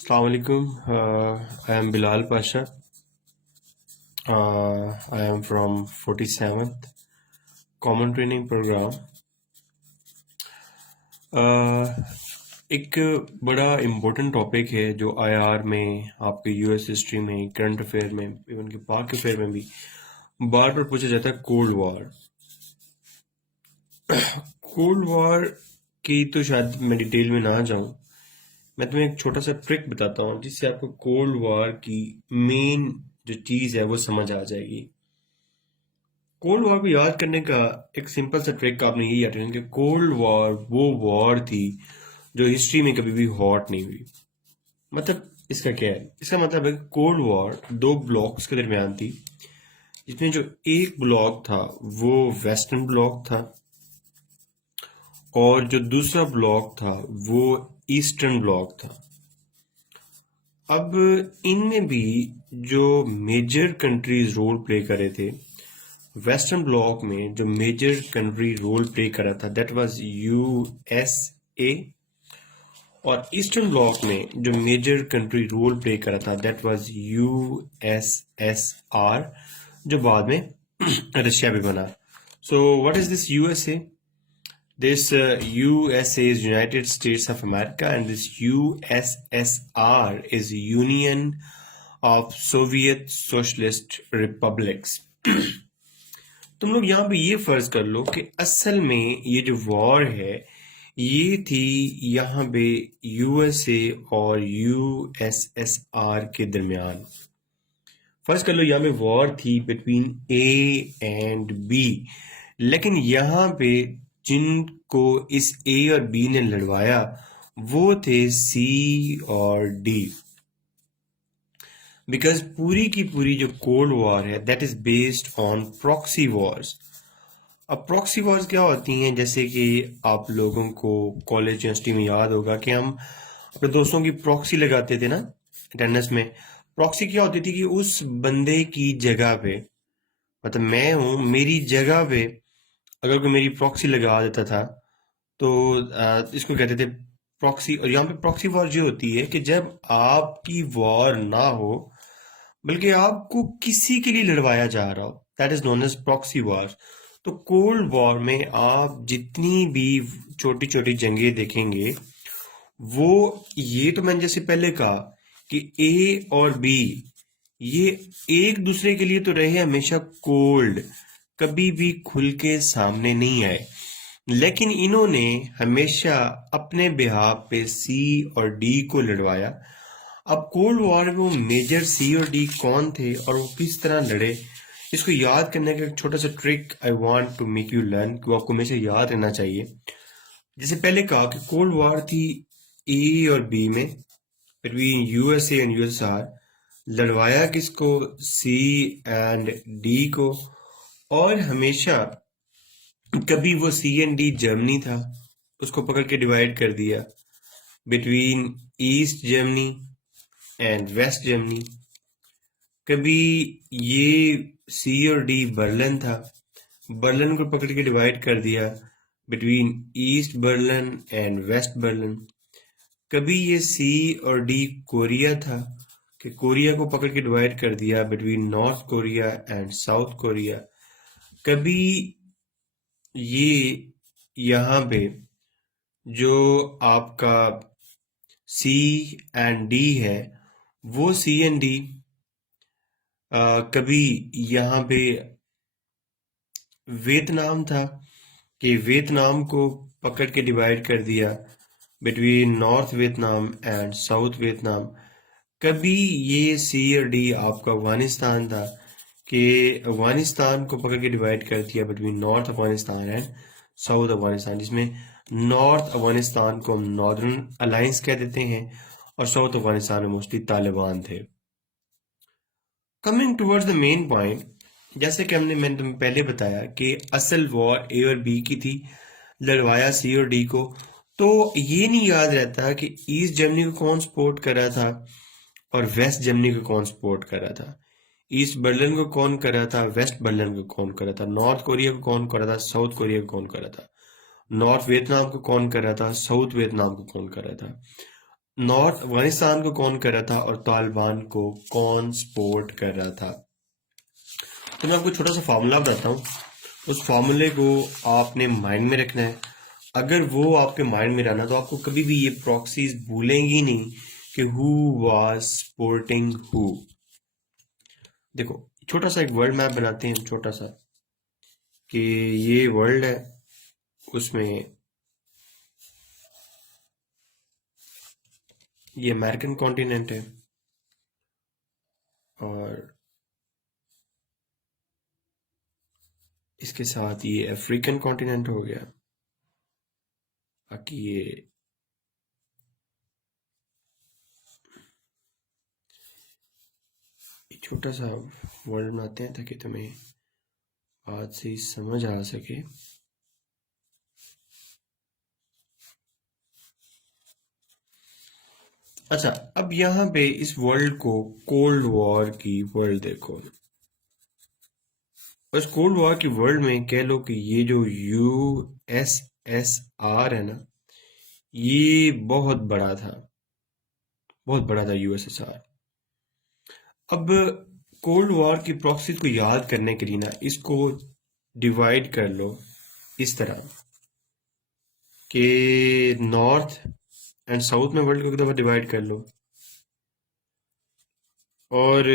Assalamu alaikum. I am Bilal Pasha. I am from 47th Common Training Program. एक बड़ा important topic है जो IR में, आपके यूएस हिस्ट्री में, करंट अफेयर में, इवन के पाक अफेयर में भी बार बार पूछा जाता है, कोल्ड वॉर। कोल्ड वॉर की तो शायद मैं डिटेल में ना जाऊं। मैं तुम्हें एक छोटा सा ट्रिक बताता हूँ जिससे आपको कोल्ड वॉर की मेन जो चीज़ है वो समझ आ जाएगी। कोल्ड वॉर को याद करने का एक सिंपल सा ट्रिक आपने यही याद रखना कि कोल्ड वॉर वो वॉर थी जो हिस्ट्री में कभी भी हॉट नहीं हुई। मतलब इसका क्या है? इसका मतलब है कि कोल्ड वॉर दो ब्लॉक्स के दरमियान थी, जिसमें जो एक ब्लॉक था वो वेस्टर्न ब्लॉक था और जो दूसरा ब्लॉक था वो ईस्टर्न ब्लॉक था। अब इनमें भी जो मेजर कंट्रीज रोल प्ले कर रहे थे, वेस्टर्न ब्लॉक में जो मेजर कंट्री रोल प्ले कर रहा था दैट वाज यूएसए, और ईस्टर्न ब्लॉक में जो मेजर कंट्री रोल प्ले कर रहा था दैट वाज यूएसएसआर, जो बाद में रशिया भी बना। So what is this USA? This USA is United States of America, and this USSR is Union of Soviet Socialist Republics. तुम लोग यहाँ पे ये फर्ज कर लो कि असल में ये जो वॉर है ये थी यहाँ पे यूएसए और यूएसएसआर के दरमियान। फर्ज कर लो यहाँ पे वॉर थी बिटवीन ए एंड बी, लेकिन यहाँ पे जिनको इस ए और बी ने लड़वाया वो थे सी और डी। बिकॉज पूरी की पूरी जो कोल्ड वॉर है that is based on proxy Wars. अब प्रॉक्सी वॉर्स क्या होती हैं? जैसे कि आप लोगों को कॉलेज यूनिवर्सिटी में याद होगा कि हम अपने दोस्तों की प्रॉक्सी लगाते थे ना अटेंडेंस में। प्रॉक्सी क्या होती थी कि उस बंदे की जगह पे, मतलब मैं हूं, मेरी जगह पे अगर कोई मेरी प्रॉक्सी लगा देता था तो इसको कहते थे प्रॉक्सी। और यहाँ पे प्रॉक्सी वॉर जो होती है कि जब आपकी वॉर ना हो बल्कि आपको किसी के लिए लड़वाया जा रहा हो, that is known as proxy war. तो कोल्ड वॉर में आप जितनी भी छोटी छोटी जंगें देखेंगे वो, ये तो मैंने जैसे पहले कहा कि ए और बी ये एक दूसरे के लिए तो रहे हमेशा कोल्ड, कभी भी खुल के सामने नहीं आए, लेकिन इन्होंने हमेशा अपने बिहाफ पे सी और डी को लड़वाया। अब कोल्ड वॉर में वो मेजर सी और डी कौन थे और वो किस तरह लड़े, इसको याद करने का एक छोटा सा trick I want to make you learn, कि वो आपको हमेशा याद रहना चाहिए। जैसे पहले कहा कि कोल्ड वॉर थी ए और बी में, बिटवीन यूएसए एंड यूएसआर। लड़वाया किसको? सी एंड डी को। और हमेशा कभी वो सी एंड डी जर्मनी था, उसको पकड़ के डिवाइड कर दिया between East Germany and West Germany. कभी ये सी और डी बर्लिन था, बर्लिन को पकड़ के डिवाइड कर दिया between East Berlin and West Berlin. कभी ये सी और डी कोरिया था कि कोरिया को पकड़ के डिवाइड कर दिया between North Korea and South Korea. कभी ये यहाँ पे जो आपका सी एंड डी है वो सी एंड डी कभी यहाँ पे वियतनाम था कि वियतनाम को पकड़ के डिवाइड कर दिया between North Vietnam and South Vietnam. कभी ये सी और डी आपका अफगानिस्तान था कि अफगानिस्तान को पकड़ के डिवाइड कर दिया between north Afghanistan and south Afghanistan, जिसमें नॉर्थ अफगानिस्तान को हम नॉर्दर्न अलायंस कह देते हैं और साउथ अफगानिस्तान में मोस्टली तालिबान थे। Coming towards the main point, जैसे कि मैंने तुम्हें पहले बताया कि असल वॉर ए और बी की थी, लड़वाया सी और डी को। तो ये नहीं याद रहता कि ईस्ट जर्मनी को कौन सपोर्ट कर रहा था और वेस्ट जर्मनी को कौन सपोर्ट कर रहा था, ईस्ट बर्लिन को कौन कर रहा था, वेस्ट बर्लिन को कौन कर रहा था, नॉर्थ कोरिया को कौन कर रहा था, साउथ कोरिया को कौन कर रहा था, नॉर्थ वियतनाम को कौन कर रहा था, साउथ वियतनाम को कौन कर रहा था। नॉर्थ अफगानिस्तान को कौन कर रहा था और तालिबान को कौन सपोर्ट कर रहा था। तो मैं आपको छोटा सा फार्मूला बताता हूँ, उस फार्मूले को आपने माइंड में रखना है। अगर वो आपके माइंड में रहना तो आपको कभी भी ये प्रॉक्सीज भूलेंगी नहीं कि हु वाज सपोर्टिंग हु। देखो छोटा सा एक वर्ल्ड मैप बनाते हैं, छोटा सा, कि ये वर्ल्ड है, उसमें ये अमेरिकन कॉन्टिनेंट है और इसके साथ ये अफ्रीकन कॉन्टिनेंट हो गया। बाकी ये छोटा सा वर्ल्ड बनाते हैं ताकि तुम्हें बात से समझ आ सके। अच्छा, अब यहाँ पे इस वर्ल्ड को कोल्ड वॉर की वर्ल्ड देखो। बस कोल्ड वॉर की वर्ल्ड में कह लो कि ये जो यूएसएसआर है ना, ये बहुत बड़ा था, बहुत बड़ा था यूएसएसआर। अब कोल्ड वॉर की प्रॉक्सी को याद करने के लिए ना इसको डिवाइड कर लो इस तरह कि नॉर्थ एंड साउथ में वर्ल्ड को एक दफा डिवाइड कर लो और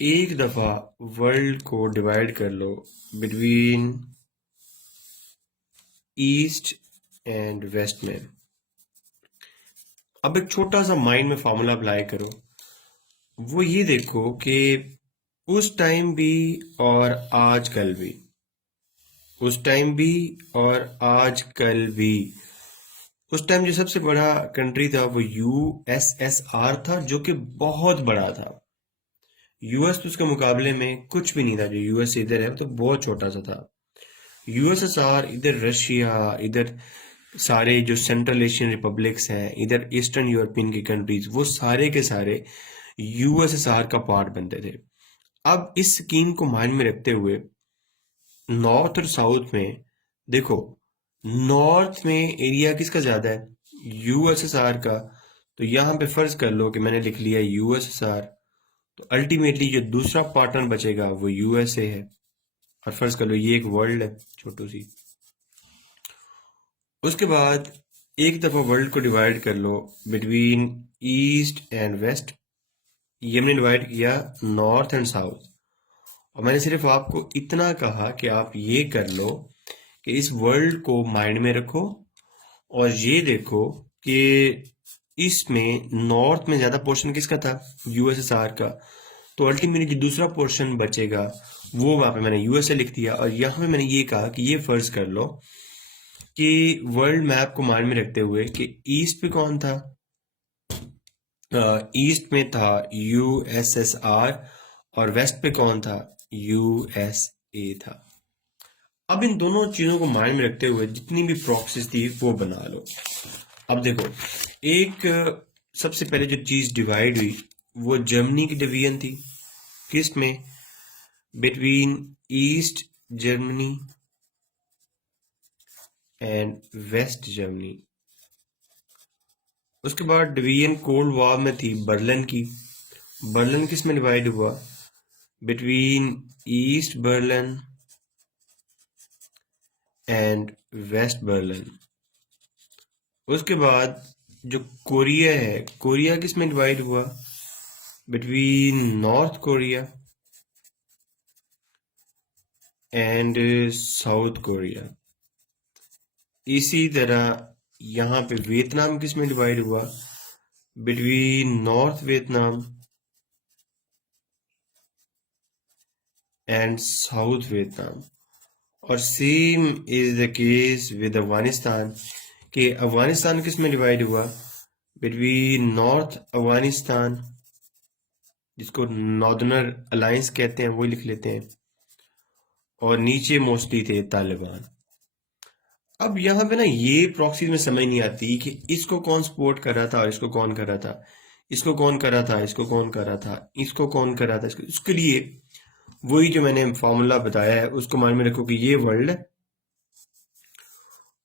एक दफा वर्ल्ड को डिवाइड कर लो बिटवीन ईस्ट एंड वेस्ट में। अब एक छोटा सा माइंड में फॉर्मूला अप्लाई करो, वो ये देखो कि उस टाइम भी और आजकल भी, उस टाइम भी और आजकल भी, उस टाइम जो सबसे बड़ा कंट्री था वो यूएसएसआर था, जो कि बहुत बड़ा था। यूएस तो उसके मुकाबले में कुछ भी नहीं था। जो यूएस इधर है तो बहुत छोटा सा था। यूएसएसआर इधर रशिया, इधर सारे जो सेंट्रल एशियन रिपब्लिक्स हैं, इधर ईस्टर्न यूरोपियन की कंट्रीज, वो सारे के सारे यूएसएसआर का पार्ट बनते थे। अब इस स्कीम को माइंड में रखते हुए नॉर्थ और साउथ में देखो, नॉर्थ में एरिया किसका ज्यादा है, यूएसएसआर का। तो यहाँ पे फर्ज कर लो कि मैंने लिख लिया यूएसएसआर, तो अल्टीमेटली जो दूसरा पार्टनर बचेगा वो यूएसए है। और फर्ज कर लो ये एक वर्ल्ड है छोटू सी। उसके बाद एक दफा वर्ल्ड को डिवाइड कर लो बिटवीन ईस्ट एंड वेस्ट। ये हमने डिवाइड किया नॉर्थ एंड साउथ। और मैंने सिर्फ आपको इतना कहा कि आप ये कर लो कि इस वर्ल्ड को माइंड में रखो और ये देखो कि इसमें नॉर्थ में ज्यादा पोर्शन किसका था, यूएसएसआर का। तो अल्टीमेटली जो दूसरा पोर्शन बचेगा वो वहां पे मैंने यूएसए लिख दिया। और यहाँ पे मैंने ये कहा कि ये फर्ज कर लो कि वर्ल्ड मैप को माइंड में रखते हुए कि ईस्ट पे कौन था, ईस्ट में था यूएसएसआर और वेस्ट पे कौन था, यूएसए था। अब इन दोनों चीजों को माइंड में रखते हुए जितनी भी प्रॉक्सीज थी वो बना लो। अब देखो, एक सबसे पहले जो चीज डिवाइड हुई वो जर्मनी की डिवीजन थी। किस में, between East Germany and West Germany. उसके बाद डिवीजन कोल्ड वॉर में थी बर्लिन की। बर्लिन किस में डिवाइड हुआ, between East Berlin and West Berlin. उसके बाद जो कोरिया है, कोरिया किस में डिवाइड हुआ, between North Korea and South Korea. इसी तरह यहाँ पे वियतनाम किस में डिवाइड हुआ, between North Vietnam and South Vietnam. और same is the case with Afghanistan कि अफगानिस्तान किस में डिवाइड हुआ, बिटवीन नॉर्थ अफगानिस्तान, जिसको नॉर्दर्नर अलायंस कहते हैं, वही लिख लेते हैं, और नीचे मोस्टली थे तालिबान। अब यहाँ पे ना ये प्रॉक्सी में समझ नहीं आती कि इसको कौन सपोर्ट कर रहा था और इसको कौन कर रहा था, इसको कौन कर रहा था, इसको कौन कर रहा था, इसको कौन कर रहा था, इसको। उसके लिए वही जो मैंने फॉर्मूला बताया है उसको माइंड में रखो कि ये वर्ल्ड है।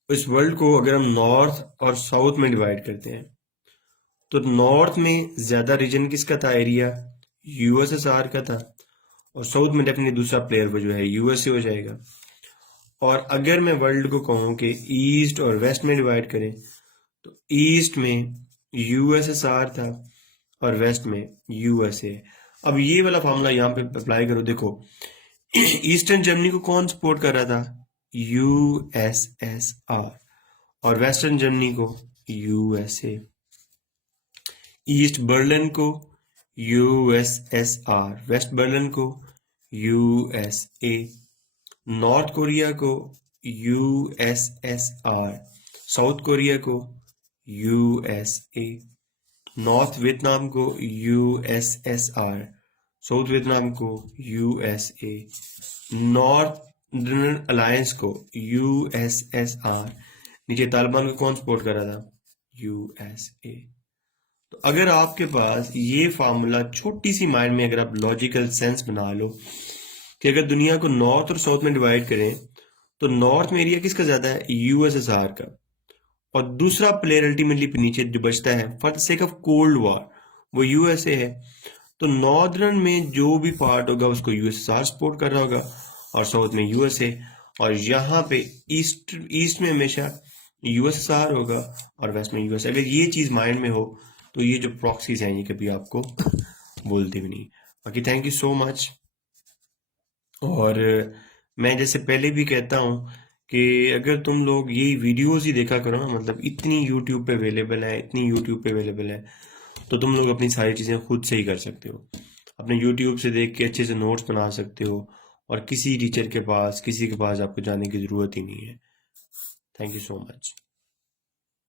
इस वर्ल्ड को अगर हम नॉर्थ और साउथ में डिवाइड करते हैं तो नॉर्थ में ज्यादा रीजन किसका था एरिया, यूएसएसआर का था, और साउथ में डेफिनेटली दूसरा प्लेयर वो जो है यूएसए हो जाएगा। और अगर मैं वर्ल्ड को कहूँ कि ईस्ट और वेस्ट में डिवाइड करें तो ईस्ट में यूएसएसआर था और वेस्ट में यूएसए। अब ये वाला फॉर्मूला यहाँ पे अप्लाई करो, देखो ईस्टर्न जर्मनी को कौन सपोर्ट कर रहा था, यूएसएसआर, और वेस्टर्न जर्मनी को यूएसए। ईस्ट बर्लिन को यूएसएसआर, वेस्ट बर्लिन को यूएसए, नॉर्थ कोरिया को यूएसएसआर, साउथ कोरिया को यूएसए, नॉर्थ वियतनाम को यूएसएसआर, साउथ वियतनाम को यूएसए, नॉर्दर्न अलायंस को यूएसएसआर, नीचे तालिबान को कौन सपोर्ट कर रहा था, यूएसए। तो अगर आपके पास ये फार्मूला छोटी सी माइंड में अगर आप लॉजिकल सेंस बना लो कि अगर दुनिया को नॉर्थ और साउथ में डिवाइड करें तो नॉर्थ में एरिया किसका ज्यादा है, यूएसएसआर का, और दूसरा प्लेयर अल्टीमेटली नीचे जो बचता है for the sake of cold war वो यूएसए है। तो नॉर्दर्न में जो भी पार्ट होगा उसको यूएसएसआर सपोर्ट कर रहा होगा और साउथ में यूएसए, और यहाँ पे ईस्ट में हमेशा यूएसएसआर होगा और वेस्ट में यूएसए। अगर ये चीज माइंड में हो तो ये जो प्रॉक्सीज हैं ये कभी आपको बोलते भी नहीं। बाकी थैंक यू सो मच। और मैं जैसे पहले भी कहता हूँ कि अगर तुम लोग ये वीडियोस ही देखा करो ना, मतलब इतनी यूट्यूब पे अवेलेबल है, इतनी यूट्यूब पे अवेलेबल है, तो तुम लोग अपनी सारी चीज़ें खुद से ही कर सकते हो। अपने यूट्यूब से देख के अच्छे से नोट्स बना सकते हो और किसी टीचर के पास, किसी के पास आपको जाने की ज़रूरत ही नहीं है। Thank you so much.